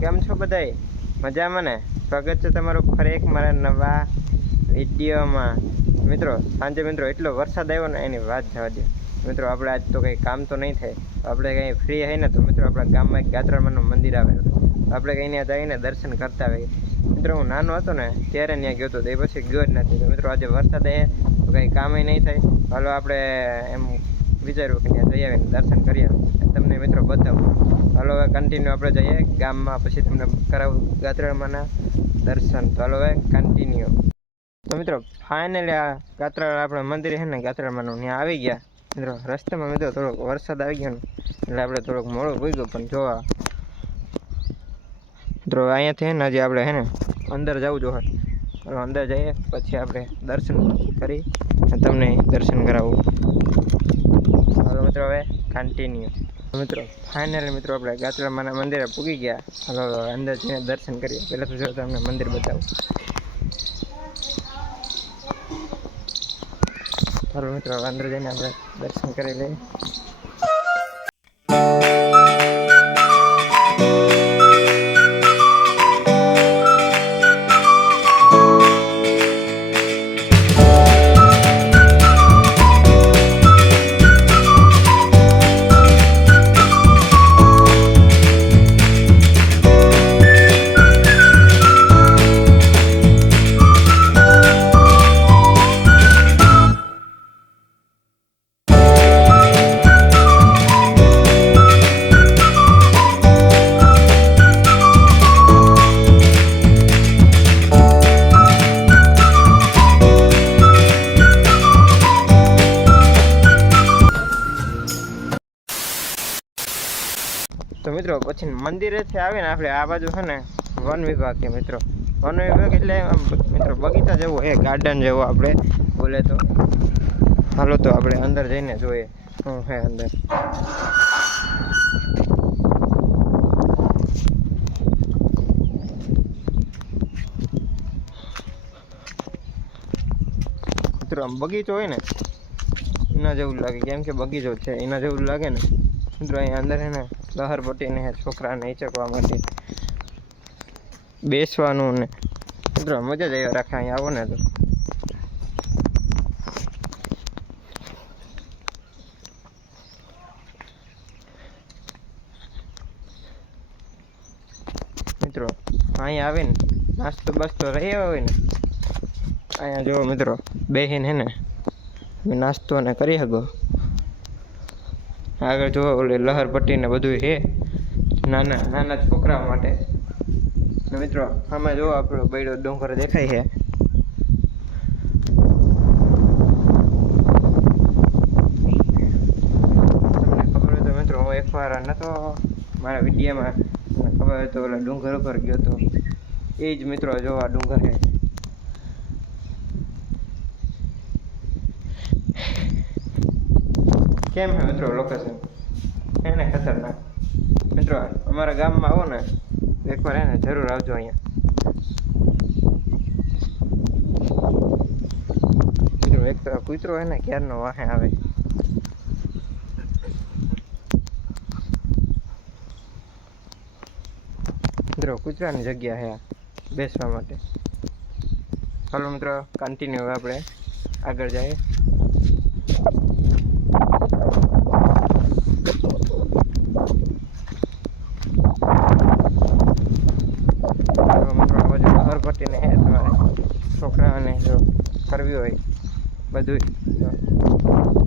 કેમ છો બધાય? મજામાં ને? સ્વાગત છે તમારું ફરી એક મારા નવા વિડીયોમાં. મિત્રો, સાંજે મિત્રો, એટલો વરસાદ આવ્યો ને એની વાત જવા દે મિત્રો, આપણે આજ તો કંઈ કામ તો નહીં થાય. આપણે કંઈ ફ્રી હોય ને તો મિત્રો, આપણા ગામમાં એક ગાત્રામાનું મંદિર આવેલું. આપણે કંઈ ત્યાં જઈને દર્શન કરતા હોઈએ. મિત્રો, હું નાનો હતો ને, ત્યારે ત્યાં ગયો હતો એ પછી ગયો જ નથી. તો મિત્રો, આજે વરસાદ આવે તો કંઈ કામે નહીં થાય. હાલો આપણે એમ વિચાર્યું કે ત્યાં જઈ આવીને દર્શન કરી આવીએ તમને મિત્રો બતાવું. હાલો હવે કન્ટિન્યુ આપણે જઈએ ગામમાં, પછી તમને કરાવું ગાત્રામાના દર્શન. તો હવે કન્ટિન્યુ તો મિત્રો ફાઇનલી આ ગાત્રાળ આપણે મંદિર છે ને ગાત્રામાનું ત્યાં આવી ગયા. મિત્રો, રસ્તામાં મિત્રો થોડોક વરસાદ આવી ગયો ને, એટલે આપણે થોડોક મોડું ગયો, પણ જોવા. મિત્રો, અહીંયાથી છે ને, હજી આપણે હે ને, અંદર જવું જોઈએ ચાલો અંદર જઈએ, પછી આપણે દર્શન કરી તમને દર્શન કરાવું. ચાલો મિત્રો, હવે કન્ટિન્યુ મિત્રો ફાઇનલી મિત્રો આપણે ગાતરામાના મંદિરે પૂગી ગયા. હાલો હવે અંદર જઈને દર્શન કરીએ. પહેલાં તો જો તમને મંદિર બતાવું. હલો, મિત્રો, અંદર જઈને આપણે દર્શન કરી લઈએ. પછી મંદિરેથી આવીને આપણે આ બાજુ છે ને વન વિભાગ છે મિત્રો. વન વિભાગ એટલે મિત્રો બગીચા જેવો છે ગાર્ડન જેવું આપણે બોલે તો. હાલો તો આપણે અંદર જઈને જોઈએ શું છે અંદર. મિત્રો, આમ બગીચો હોય ને, એના જેવું લાગે. કેમ કે બગીચો છે, એના જેવું લાગે ને. મિત્રો, અહીંયા અંદર છે ને પટીને છોકરાને ઈચકવા માટે બેસવાનું ને. મિત્રો મજા જ આવ્યા રાખે, અહીંયા આવો ને તો. મિત્રો, અહીંયા આવીને નાસ્તો બાસ્તો રહી હોય ને. અહીંયા જો મિત્રો, બેહીને હે ને નાસ્તો ને કરી શકો. આગળ જો ઓલે લહરપટ્ટી ને બધું છે. નાના નાના છોકરાઓ માટે. મિત્રો, આમાં જો આપણો બૈડો ડુંગર દેખાય છે. તમને ખબર તો મિત્રો, હું એકવાર નતો, મારા વિડીયોમાં ખબર હોય તો ઓલા ડુંગર ઉપર ગયો હતો એ જ મિત્રો જો આ ડુંગર છે. કેમ છે મિત્રો લોકેશન એને ખતરનાક. મિત્રો, અમારા ગામમાં આવો ને, એકવાર એને જરૂર આવજો અહીંયા. મિત્રો, એક તો કૂતરો હે ને ક્યારનો વાહે આવે? મિત્રો, કૂતરાની જગ્યા છે બેસવા માટે. ચાલો મિત્રો કન્ટિન્યુ આપણે આગળ જઈએ તો મિત્રો આ બાજુ લહરપટ્ટીને હે તમારે છોકરાઓને જો કરવી હોય બધું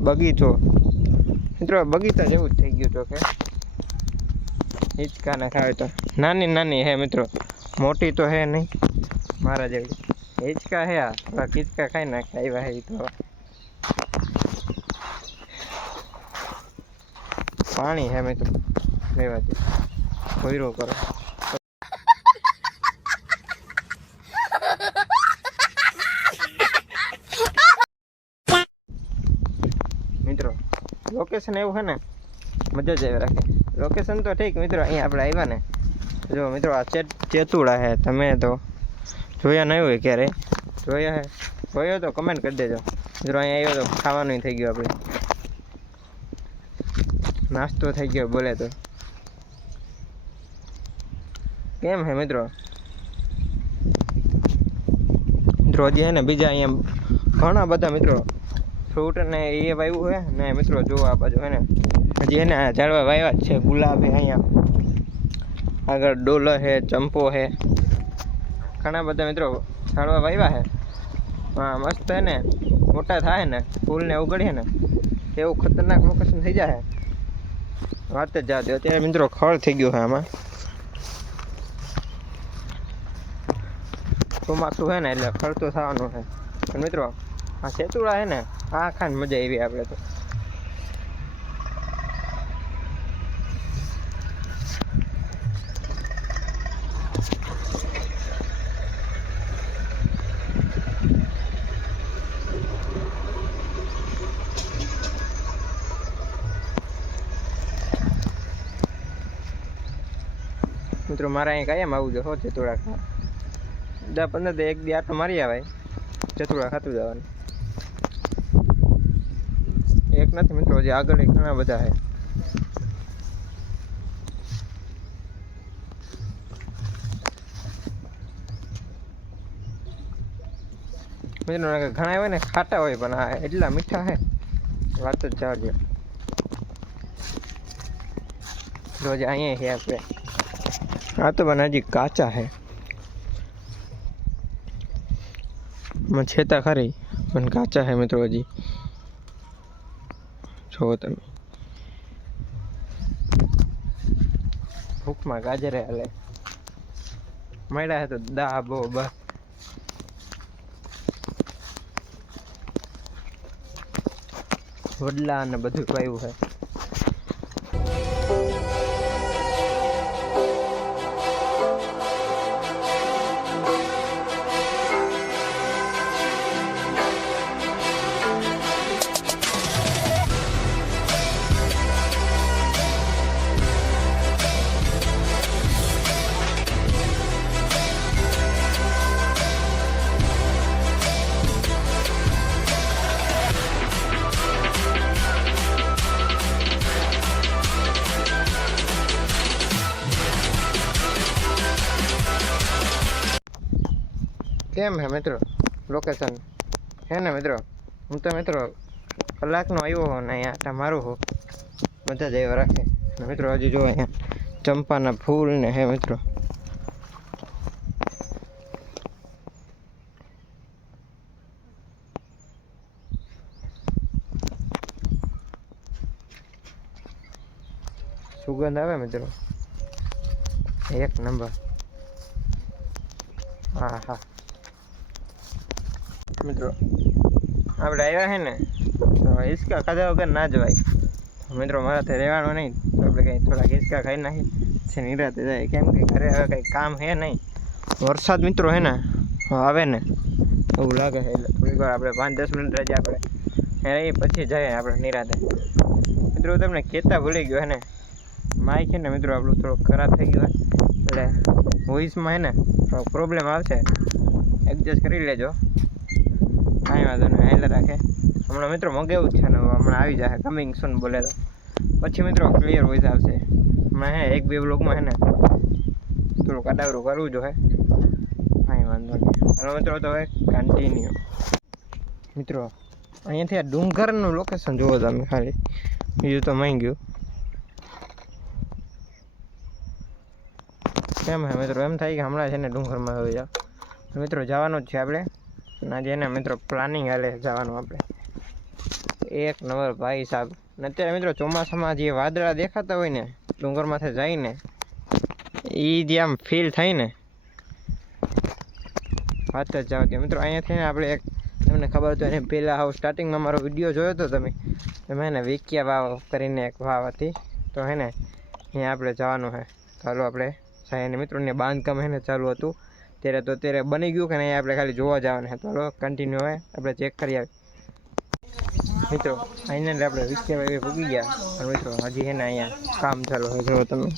બગીચો મિત્રો, બગીચા જેવું જ થઈ ગયું તો કે. હિંચકાને ખાવે તો. નાની નાની હે મિત્રો. મોટી તો હે નહીં. મારા જેવી. હિંચકા હે આ. થોડા હિંચકા ખાઈ નાખે આવ્યા હે તો. પાણી હે મિત્રો લેવાથી ભોયરો કરો. મિત્રો લોકેશન એવું છે ને, મજા જ આવી રાખે. લોકેશન તો ઠીક, મિત્રો, અહીંયા આપણે આવ્યા ને. જો, મિત્રો, આ ચેત, ચેતુડા છે, તમે તો જોયા નહીં હોય ક્યારે જોયા હે જોયો તો કમેન્ટ કરી દેજો. મિત્રો, અહીંયા આવ્યો તો ખાવાનું થઈ ગયું આપણે. નાસ્તો થઈ ગયો, બોલે તો. કેમ હે મિત્રો? હજી હે ને, બીજા અહીંયા ઘણા બધા મિત્રો ફ્રૂટ ને એ વાવ્યું હે ને, મિત્રો જો આ બાજુ હે ને, હજી એને ઝાડવા વાવ્યા જ છે, ગુલાબ હે અહીંયા. આગળ ડોલર હે, ચંપો હે. ઘણા બધા મિત્રો ઝાડવા વાવ્યા છે હા મસ્ત હે ને, મોટા થાય ને ફૂલ ને ઉગડીએ ને એવું ખતરનાક લોકેશન થઈ જાય વાત જ જાતે અત્યારે મિત્રો ખળ થઈ ગયું છે આમાં. ચોમાસું છે ને એટલે ખળ થવાનું છે. મિત્રો, આ સેતુડા છે ને, આ ખાને મજા આવી આપણે તો. મિત્રો, મારે અહીં કાયમ આવું જો હો ખા દસ પંદર દે, એક દી આટો મારી આવે. ચતુડા ખાતું જવાનું. એક નથી મિત્રો, હજી આગળ ઘણા બધા છે. મિત્રો ઘણા હોય ને, ખાટા હોય, પણ આ એટલા મીઠા છે. વાત જ જવા રોજ અહીંયા છે આપણે. આ તો પણ હજી કાચા હે. માં છેતા ખરી, પણ કાચા છે મિત્રો હજી. જોવો તમે. ભૂખમાં ગાજરે હાલે. મળ્યા છે તો દા બો બસ. વડલા અને બધું પાયું છે કેમ હે મિત્રો? લોકેશન હે ને મિત્રો? હું તો મિત્રો કલાકનો આવ્યો હો ને અહીંયા તમારું હો મજા જ આવ્યો રાખે. મિત્રો હજુ જો અહીંયા ચંપાના ફૂલ ને હે મિત્રો. સુગંધ આવે મિત્રો? એક નંબર. હા હા મિત્રો. આપણે આવ્યા છે ને? તો હિંચકા ખાધા વગર ના જવાય. મિત્રો મિત્રો મારાથી રહેવાનું નહીં. તો આપણે કંઈ થોડાક હિસકા ખાઈ નાખી. છે નિરાતે જાય. કેમ કે ઘરે હવે કંઈ કામ છે નહીં. વરસાદ મિત્રો હે ને? આવે ને. એવું લાગે છે. એટલે થોડીક વાર આપણે પાંચ દસ મિનિટ રજા આપણે. એ પછી જઈએ આપણે નિરાતે. મિત્રો, તમને કહેતા ભૂલી ગયો હે ને? માઇક છે ને મિત્રો, આપણું થોડુંક ખરાબ થઈ ગયું એટલે વોઇસમાં હે ને, થોડોક પ્રોબ્લેમ આવશે. એડજસ્ટ કરી લેજો. કાંઈ વાંધો નહીં, હાલે રાખે. હમણાં મિત્રો મગાવું જ છે ને, હમણાં આવી જશે કમિંગ બોલે તો. પછી મિત્રો ક્લિયર વોઇસ આવશે. હમણાં હે, એક બે બ્લોગમાં હે ને થોડું અડાવરું કરવું જોઈએ કાંઈ વાંધો નહીં. હાલો મિત્રો, તો હવે કન્ટિન્યુ મિત્રો, અહીંયાથી આ ડુંગરનું લોકેશન જુઓ તમે ખાલી. બીજું તો મહી ગયું. કેમ હે મિત્રો? એમ થાય કે હમણાં છે ને ડુંગરમાં આવી જાઓ. મિત્રો, જવાનું જ છે આપણે. આજે એને મિત્રો પ્લાનિંગ હાલે જવાનું આપણે. એક નંબર ભાઈ સાહેબ ને અત્યારે મિત્રો ચોમાસામાં જે વાદળા દેખાતા હોય ને ડુંગરમાંથી જઈને એ જે આમ ફીલ થાય ને, વાત જ જવા દે મિત્રો અહીંયા ને આપણે એક, તમને ખબર તો એને પહેલાં હાવ સ્ટાર્ટિંગમાં મારો વીડિયો જોયો હતો તમે, એમાં એને વિક્યા વાવ કરીને એક વાવ હતી. તો હે ને, અહીંયા આપણે જવાનું છે ચાલો આપણે સાહેબ મિત્રોને બાંધકામ હે ને ચાલુ હતું. ત્યારે તો અત્યારે બની ગયું કે નહીં આપણે ખાલી જોવા જવાનું છે. તો હાલો કન્ટિન્યુ હવે. આપણે ચેક કરી આવી મિત્રો અહીંયા આપણે વિકે ભાઈ પૂગી ગયા. પણ મિત્રો, હજી છે ને અહીંયા કામ ચાલુ છે. જો તમે.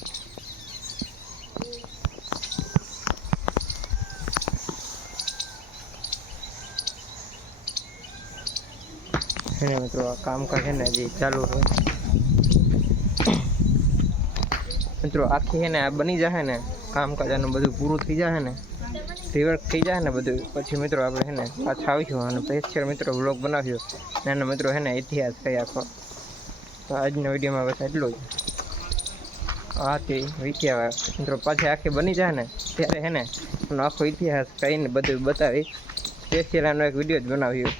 છે ને મિત્રો, આ કામકાજ છે ને હજી ચાલુ છે. મિત્રો, આખી છે ને આ બની જશે ને, કામકાજ આનું બધું પૂરું થઈ જાય ને રિવર્ક થઈ જાય ને બધું. પછી મિત્રો આપણે હે ને પાછા આવીશું અને સ્પેશિયલ મિત્રો વ્લોગ બનાવ્યો નાના મિત્રો હે ને ઇતિહાસ થઈ આખો. તો આજના વિડીયોમાં બસ એટલું જ. આથી વિદ્યા મિત્રો પાછી આખી બની જાય ને ત્યારે હે ને આખો ઇતિહાસ કહીને બધું બતાવી સ્પેશિયલ આનો એક વીડિયો જ બનાવ્યો.